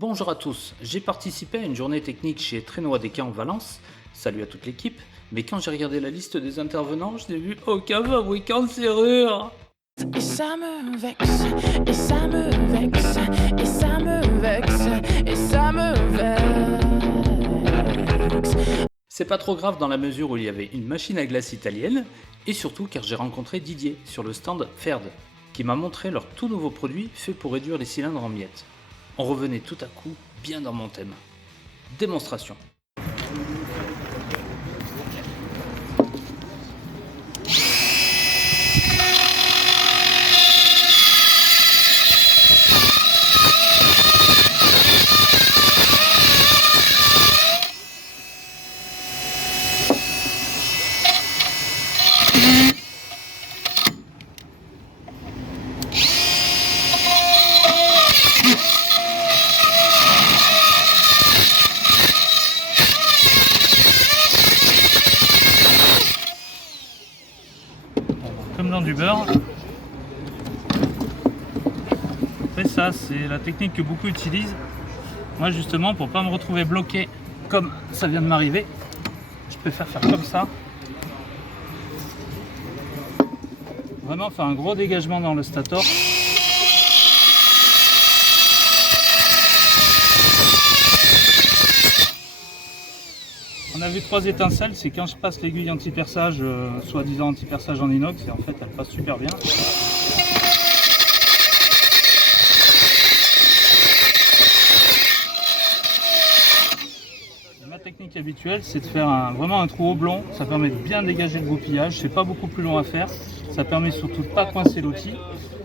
Bonjour à tous, j'ai participé à une journée technique chez Traîneau ADK en Valence, salut à toute l'équipe, mais quand j'ai regardé la liste des intervenants, je n'ai vu aucun fabricant de serrure. Et ça me vexe, et ça me vexe, et ça me vexe, et ça me vexe. C'est pas trop grave dans la mesure où il y avait une machine à glace italienne, et surtout car j'ai rencontré Didier sur le stand Ferd, qui m'a montré leur tout nouveau produit fait pour réduire les cylindres en miettes. On revenait tout à coup bien dans mon thème. Démonstration. Comme dans du beurre. Après ça, c'est la technique que beaucoup utilisent. Moi justement, pour pas me retrouver bloqué comme ça vient de m'arriver, je préfère faire comme ça. Vraiment faire un gros dégagement dans le stator. On a vu 3 étincelles, c'est quand je passe l'aiguille anti-perçage, soi-disant anti-perçage en inox, et en fait elle passe super bien. Ma technique habituelle, c'est de faire vraiment un trou oblong, ça permet de bien dégager le goupillage, c'est pas beaucoup plus long à faire, ça permet surtout de ne pas coincer l'outil,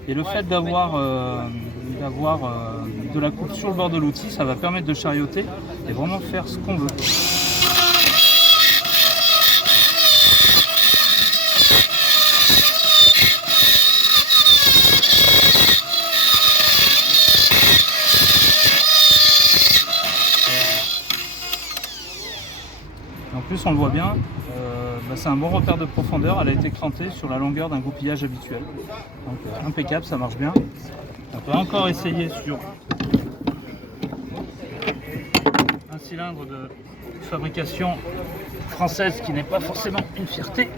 et le fait d'avoir de la coupe sur le bord de l'outil, ça va permettre de charioter et vraiment faire ce qu'on veut. En plus on le voit bien, c'est un bon repère de profondeur, elle a été crantée sur la longueur d'un goupillage habituel. Donc impeccable, ça marche bien. On peut encore essayer sur un cylindre de fabrication française qui n'est pas forcément une fierté.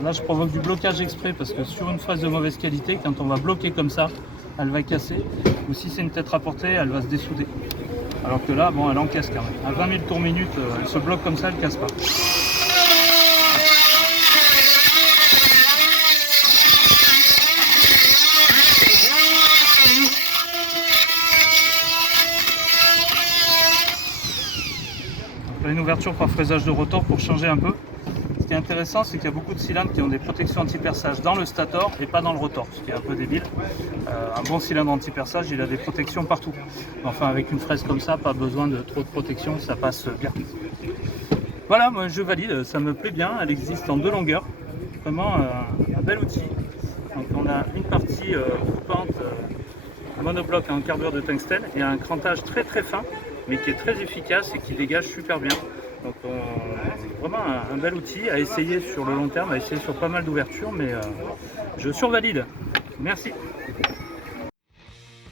Là je provoque du blocage exprès parce que sur une fraise de mauvaise qualité, quand on va bloquer comme ça, elle va casser. Ou si c'est une tête rapportée, elle va se dessouder. Alors que là, bon, elle encaisse quand même. À 20 000 tours minute, elle se bloque comme ça, elle ne casse pas. Donc, là, une ouverture par fraisage de rotor pour changer un peu. Ce qui est intéressant, c'est qu'il y a beaucoup de cylindres qui ont des protections anti-perçage dans le stator et pas dans le rotor, ce qui est un peu débile. Un bon cylindre anti-perçage, il a des protections partout. Enfin, avec une fraise comme ça, pas besoin de trop de protection, ça passe bien. Voilà, moi je valide, ça me plaît bien. Elle existe en 2 longueurs. Vraiment un bel outil. Donc on a une partie coupante monobloc en carbure de tungstène et un crantage très très fin, mais qui est très efficace et qui dégage super bien. Donc c'est vraiment un bel outil à essayer sur le long terme, à essayer sur pas mal d'ouvertures, mais je survalide. Merci.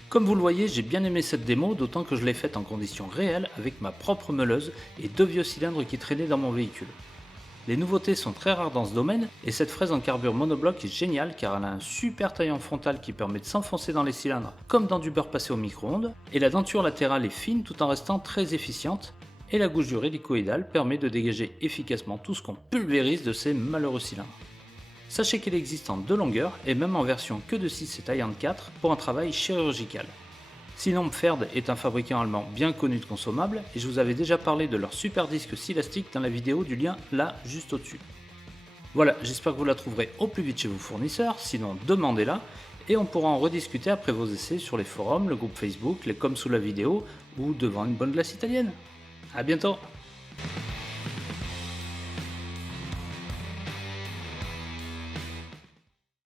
Comme vous le voyez, j'ai bien aimé cette démo, d'autant que je l'ai faite en conditions réelles avec ma propre meuleuse et 2 vieux cylindres qui traînaient dans mon véhicule. Les nouveautés sont très rares dans ce domaine et cette fraise en carbure monobloc est géniale car elle a un super taillant frontal qui permet de s'enfoncer dans les cylindres comme dans du beurre passé au micro-ondes et la denture latérale est fine tout en restant très efficiente et la gouche du hélicoïdal permet de dégager efficacement tout ce qu'on pulvérise de ces malheureux cylindres. Sachez qu'il existe en 2 longueurs et même en version que de 6 et taillante 4 pour un travail chirurgical. Sinon, Ferd est un fabricant allemand bien connu de consommables et je vous avais déjà parlé de leur super disque Silastic dans la vidéo du lien là juste au-dessus. Voilà, j'espère que vous la trouverez au plus vite chez vos fournisseurs, sinon demandez-la et on pourra en rediscuter après vos essais sur les forums, le groupe Facebook, les coms sous la vidéo ou devant une bonne glace italienne. A bientôt!